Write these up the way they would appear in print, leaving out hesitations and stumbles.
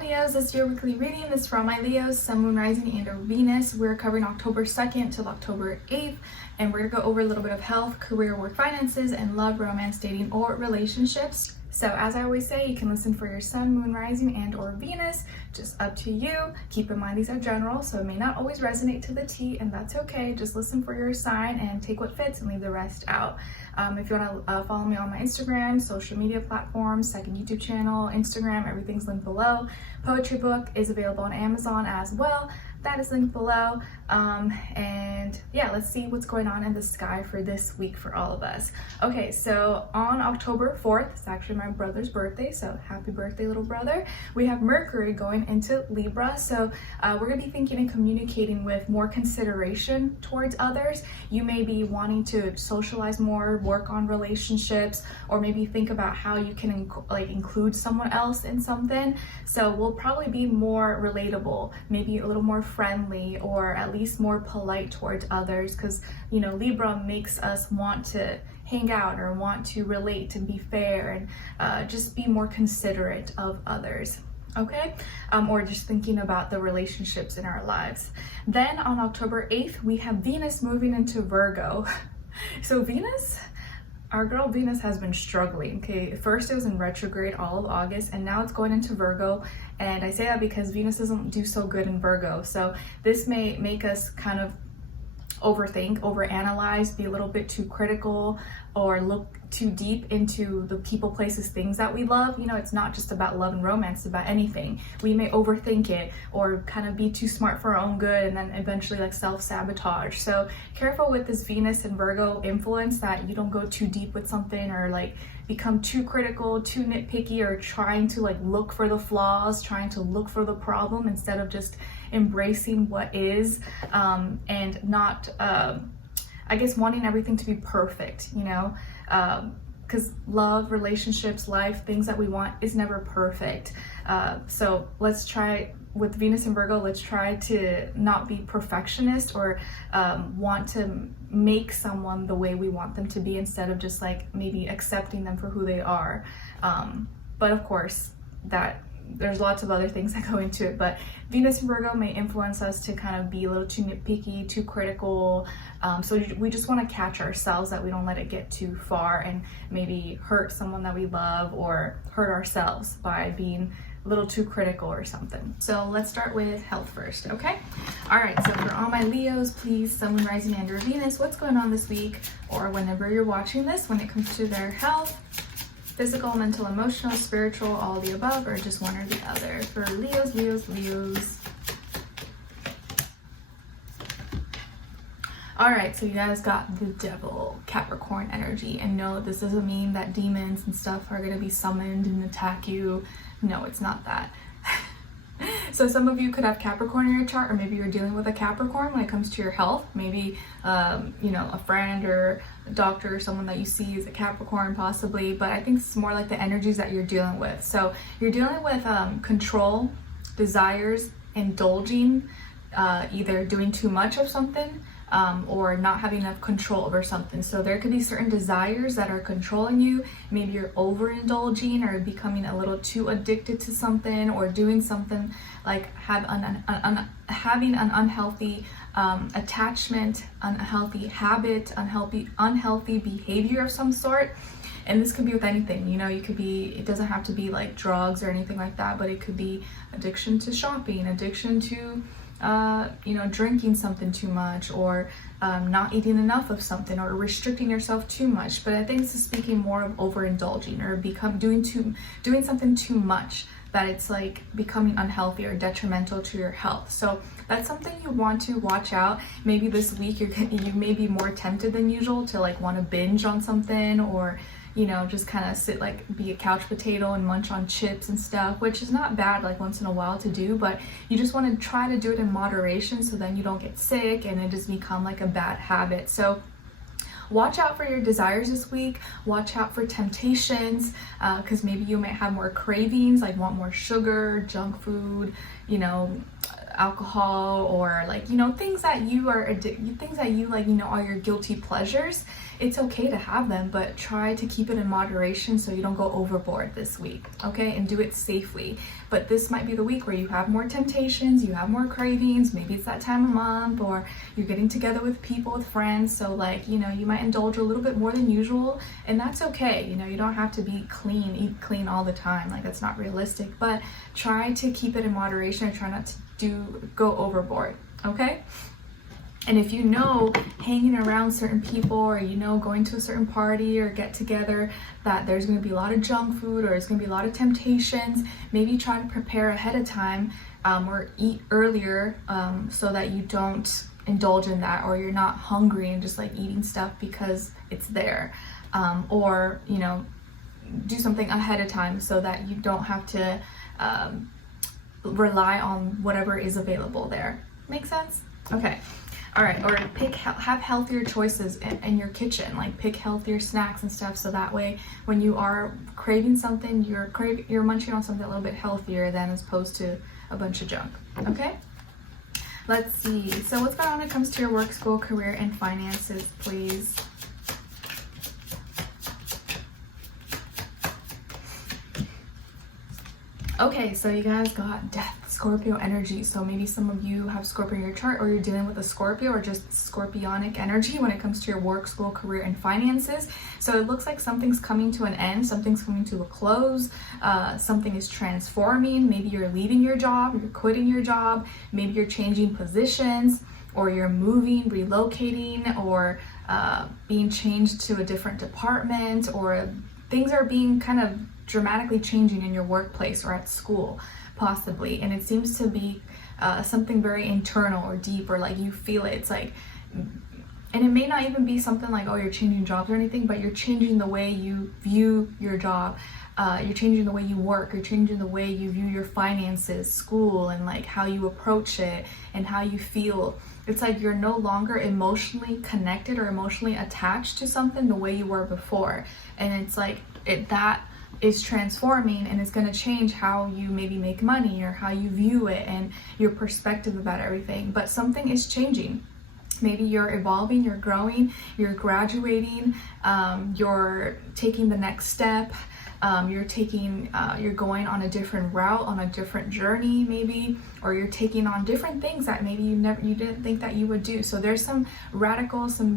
Leos, this is your weekly reading. This is for all my Leos, Sun, Moon, Rising, and or Venus. We're covering October 2nd till October 8th, and we're going to go over a little bit of health, career, work, finances, and love, romance, dating, or relationships. So as I always say, you can listen for your Sun, Moon, Rising, and or Venus. Just up to you. Keep in mind these are general, so it may not always resonate to the T, and that's okay. Just listen for your sign and take what fits and leave the rest out. If you want to follow me on my Instagram, social media platforms, second YouTube channel, Instagram, everything's linked below. Poetry book is available on Amazon as well. That is linked below. And yeah, let's see what's going on in the sky for this week for all of us. Okay, so on October 4th, it's actually my brother's birthday, so happy birthday, little brother. We have Mercury going into Libra, so we're gonna be thinking and communicating with more consideration towards others. You may be wanting to socialize more, work on relationships, or maybe think about how you can include someone else in something. So we'll probably be more relatable, maybe a little more friendly, or at least more polite towards others, because you know Libra makes us want to hang out or want to relate and be fair and just be more considerate of others. Okay, or just thinking about the relationships in our lives. Then on October 8th, we have Venus moving into Virgo. So Venus, our girl Venus has been struggling. Okay, first it was in retrograde all of August, and now it's going into Virgo. And I say that because Venus doesn't do so good in Virgo. So this may make us kind of overthink, overanalyze, be a little bit too critical, or look too deep into the people, places, things that we love. You know, it's not just about love and romance, it's about anything. We may overthink it or kind of be too smart for our own good and then eventually like self-sabotage. So careful with this Venus and Virgo influence, that you don't go too deep with something or like become too critical, too nitpicky, or trying to like look for the flaws, trying to look for the problem instead of just embracing what is, and not I guess wanting everything to be perfect, you know, because love, relationships, life, things that we want is never perfect. So let's try with Venus and Virgo, let's try to not be perfectionist or want to make someone the way we want them to be, instead of just like maybe accepting them for who they are. But of course, that there's lots of other things that go into it, but Venus and Virgo may influence us to kind of be a little too nitpicky, too critical. So we just want to catch ourselves that we don't let it get too far and maybe hurt someone that we love or hurt ourselves by being a little too critical or something. So let's start with health first, okay? All right, so for all my Leos, please, Sun, Moon, Rising, and or Venus, what's going on this week or whenever you're watching this when it comes to their health? Physical, mental, emotional, spiritual, all the above, or just one or the other. For Leos, Leos, Leos. All right, so you guys got the devil, Capricorn energy. And no, this doesn't mean that demons and stuff are going to be summoned and attack you. No, it's not that. So some of you could have Capricorn in your chart, or maybe you're dealing with a Capricorn when it comes to your health. Maybe, you know, a friend or a doctor or someone that you see is a Capricorn possibly, but I think it's more like the energies that you're dealing with. So you're dealing with control, desires, indulging, either doing too much of something, or not having enough control over something. So there could be certain desires that are controlling you. Maybe you're overindulging or becoming a little too addicted to something, or doing something like having an unhealthy attachment, unhealthy habit, unhealthy behavior of some sort. And this could be with anything, you know, you could be, it doesn't have to be like drugs or anything like that, but it could be addiction to shopping, addiction to you know, drinking something too much, or not eating enough of something, or restricting yourself too much. But I think this is speaking more of overindulging, or doing something too much, that it's like becoming unhealthy or detrimental to your health. So that's something you want to watch out. Maybe this week you may be more tempted than usual to like want to binge on something, or you know, just kind of sit, like be a couch potato and munch on chips and stuff, which is not bad like once in a while to do, but you just want to try to do it in moderation, so then you don't get sick and it just become like a bad habit. So watch out for your desires this week. Watch out for temptations, because maybe you might have more cravings, like want more sugar, junk food, you know, alcohol, or like, you know, things that you are things that you like, you know, are your guilty pleasures. it's okay to have them, but try to keep it in moderation so you don't go overboard this week, okay? And do it safely. But this might be the week where you have more temptations, you have more cravings, maybe it's that time of month, or you're getting together with people, with friends, so like, you know, you might indulge a little bit more than usual, and that's okay. You know, you don't have to eat clean all the time, like that's not realistic, but try to keep it in moderation and try not to go overboard, okay? And if you know hanging around certain people, or you know going to a certain party or get together, that there's going to be a lot of junk food or there's going to be a lot of temptations, maybe try to prepare ahead of time, or eat earlier, so that you don't indulge in that, or you're not hungry and just like eating stuff because it's there, or you know, do something ahead of time so that you don't have to rely on whatever is available there. Make sense? Okay. All right, or have healthier choices in your kitchen, like pick healthier snacks and stuff, so that way when you are craving something, you're munching on something a little bit healthier than as opposed to a bunch of junk, okay? Let's see, so what's going on when it comes to your work, school, career, and finances, please? Okay, so you guys got Death, Scorpio energy. So maybe some of you have Scorpio in your chart, or you're dealing with a Scorpio, or just scorpionic energy when it comes to your work, school, career, and finances. So it looks like something's coming to an end, something's coming to a close, something is transforming. Maybe you're leaving your job, you're quitting your job, maybe you're changing positions, or you're moving, relocating, or being changed to a different department, or things are being kind of dramatically changing in your workplace or at school, possibly. And it seems to be something very internal or deep, or like you feel it. It's like, and it may not even be something like, oh, you're changing jobs or anything, but you're changing the way you view your job. You're changing the way you work, you're changing the way you view your finances, school, and like how you approach it and how you feel. It's like you're no longer emotionally connected or emotionally attached to something the way you were before. And it's like that is transforming, and it's going to change how you maybe make money or how you view it and your perspective about everything. But something is changing. Maybe you're evolving, you're growing, you're graduating, you're taking the next step, you're going on a different route, on a different journey maybe, or you're taking on different things that maybe you didn't think that you would do. So there's some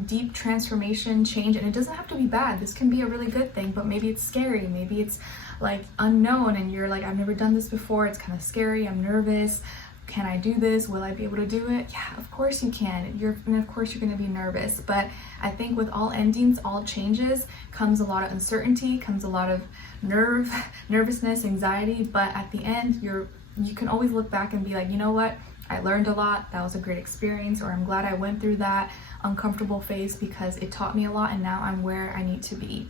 deep transformation, change, and it doesn't have to be bad. This can be a really good thing, but maybe it's scary, maybe it's like unknown, and you're like, I've never done this before, it's kind of scary, I'm nervous. Can I do this? Will I be able to do it? Yeah, of course you can. And of course you're going to be nervous. But I think with all endings, all changes, comes a lot of uncertainty, comes a lot of nervousness, anxiety. But at the end, you can always look back and be like, you know what? I learned a lot. That was a great experience. Or I'm glad I went through that uncomfortable phase because it taught me a lot, and now I'm where I need to be.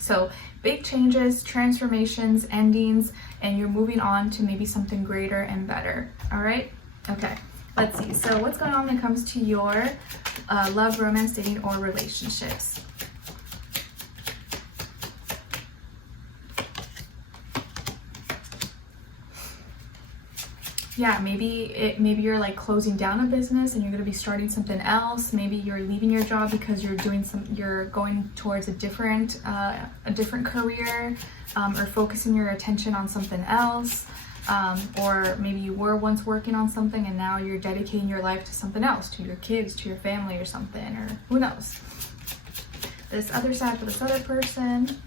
So big changes, transformations, endings, and you're moving on to maybe something greater and better. All right? Okay, let's see. So what's going on when it comes to your love, romance, dating, or relationships? Yeah, maybe you're like closing down a business and you're going to be starting something else. Maybe you're leaving your job because you're going towards a different career, or focusing your attention on something else. Or maybe you were once working on something and now you're dedicating your life to something else, to your kids, to your family, or something, or who knows. This other side for this other person.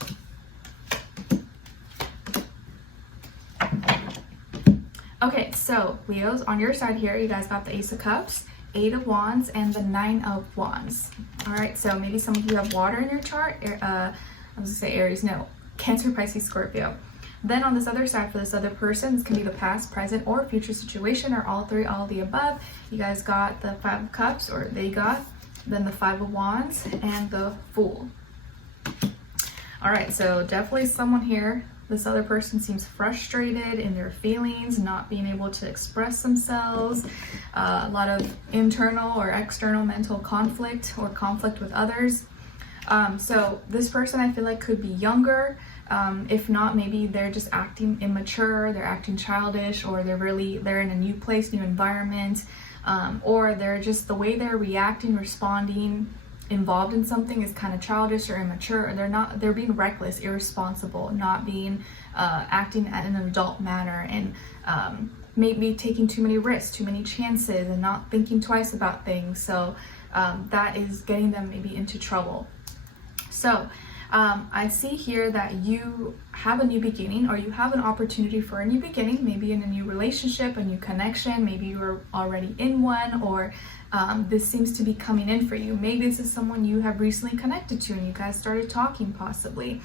Okay, so Leos, on your side here, you guys got the Ace of Cups, 8 of Wands, and the 9 of Wands. All right, so maybe some of you have water in your chart. I was gonna say Aries, no, Cancer, Pisces, Scorpio. Then on this other side for this other person, this can be the past, present, or future situation, or all three, all of the above. You guys got the 5 of Cups, or they got, then the 5 of Wands, and the Fool. All right, so definitely someone here. This other person seems frustrated in their feelings, not being able to express themselves, a lot of internal or external mental conflict or conflict with others. So this person I feel like could be younger. If not, maybe they're just acting immature, they're acting childish, or they're in a new place, new environment, or they're just the way they're reacting, responding, involved in something is kind of childish or immature, or they're being reckless, irresponsible, not being acting in an adult manner, and maybe taking too many risks, too many chances, and not thinking twice about things. So that is getting them maybe into trouble. So I see here that you have a new beginning, or you have an opportunity for a new beginning, maybe in a new relationship, a new connection. Maybe you were already in one, or this seems to be coming in for you. Maybe this is someone you have recently connected to and you guys started talking possibly.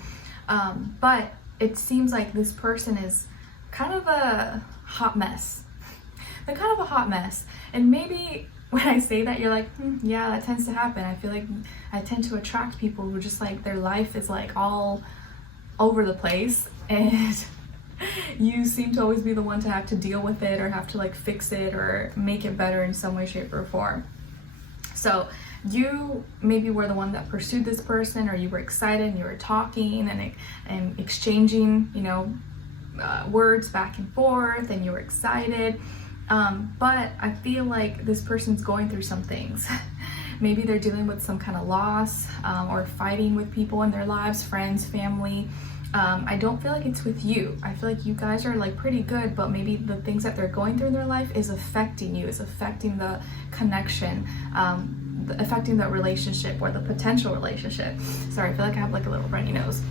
But it seems like this person is kind of a hot mess. They're kind of a hot mess. And maybe when I say that, you're like, yeah, that tends to happen. I feel like I tend to attract people who just like their life is like all over the place, and you seem to always be the one to have to deal with it, or have to like fix it or make it better in some way, shape, or form. So you maybe were the one that pursued this person, or you were excited and you were talking and exchanging, you know, words back and forth, and you were excited. But I feel like this person's going through some things. Maybe they're dealing with some kind of loss, or fighting with people in their lives, friends, family. I don't feel like it's with you. I feel like you guys are like pretty good, but maybe the things that they're going through in their life is affecting you, is affecting the connection, affecting the relationship or the potential relationship. Sorry, I feel like I have like a little runny nose.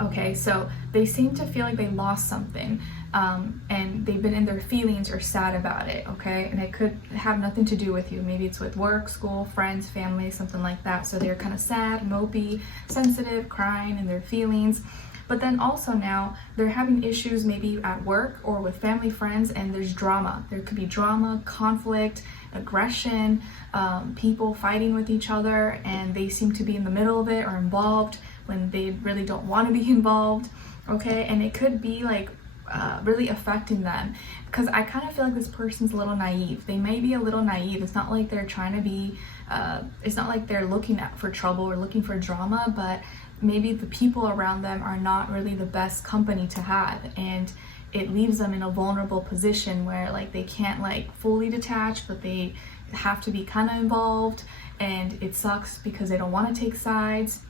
Okay, so they seem to feel like they lost something, and they've been in their feelings or sad about it, okay? And it could have nothing to do with you. Maybe it's with work, school, friends, family, something like that. So they're kind of sad, mopey, sensitive, crying in their feelings. But then also now they're having issues maybe at work or with family, friends, and there's drama. There could be drama, conflict, aggression, people fighting with each other, and they seem to be in the middle of it or involved when they really don't want to be involved, okay? And it could be like really affecting them, because I kind of feel like this person's a little naive. They may be a little naive. It's not like they're trying to be, it's not like they're looking for trouble or looking for drama, but maybe the people around them are not really the best company to have, and it leaves them in a vulnerable position where like they can't like fully detach, but they have to be kind of involved, and it sucks because they don't want to take sides.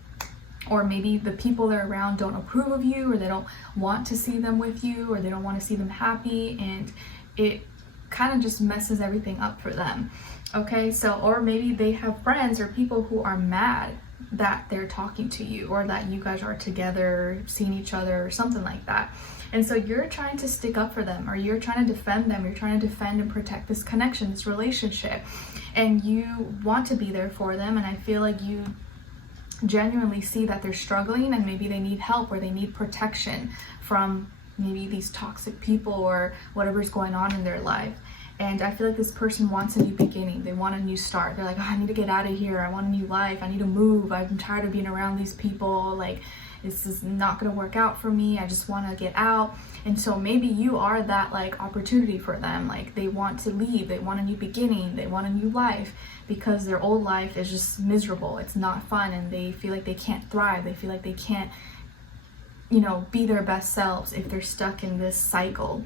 Or maybe the people they're around don't approve of you, or they don't want to see them with you, or they don't want to see them happy, and it kind of just messes everything up for them. Okay, so, or maybe they have friends or people who are mad that they're talking to you, or that you guys are together, seeing each other, or something like that. And so you're trying to stick up for them, or you're trying to defend them, you're trying to defend and protect this connection, this relationship, and you want to be there for them. And I feel like you genuinely see that they're struggling, and maybe they need help, or they need protection from maybe these toxic people or whatever's going on in their life. And I feel like this person wants a new beginning. They want a new start. They're like, oh, I need to get out of here. I want a new life. I need to move. I'm tired of being around these people. Like, this is not going to work out for me. I just want to get out. And so maybe you are that like opportunity for them. Like, they want to leave. They want a new beginning. They want a new life, because their old life is just miserable. It's not fun, and they feel like they can't thrive. They feel like they can't, you know, be their best selves if they're stuck in this cycle.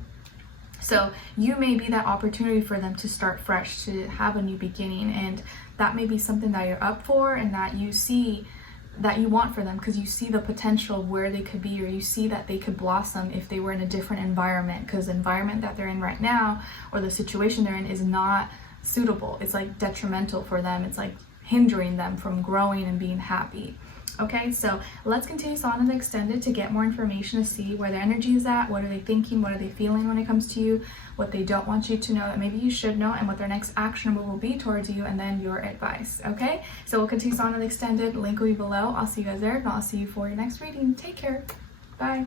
So you may be that opportunity for them to start fresh, to have a new beginning, and that may be something that you're up for, and that you see that you want for them, because you see the potential of where they could be, or you see that they could blossom if they were in a different environment, because the environment that they're in right now, or the situation they're in, is not suitable. It's like detrimental for them. It's like hindering them from growing and being happy. Okay, so let's continue on in the extended to get more information, to see where their energy is at, what are they thinking, what are they feeling when it comes to you, what they don't want you to know that maybe you should know, and what their next action move will be towards you, and then your advice. Okay, so we'll continue on in the extended. Link will be below. I'll see you guys there, and I'll see you for your next reading. Take care. Bye.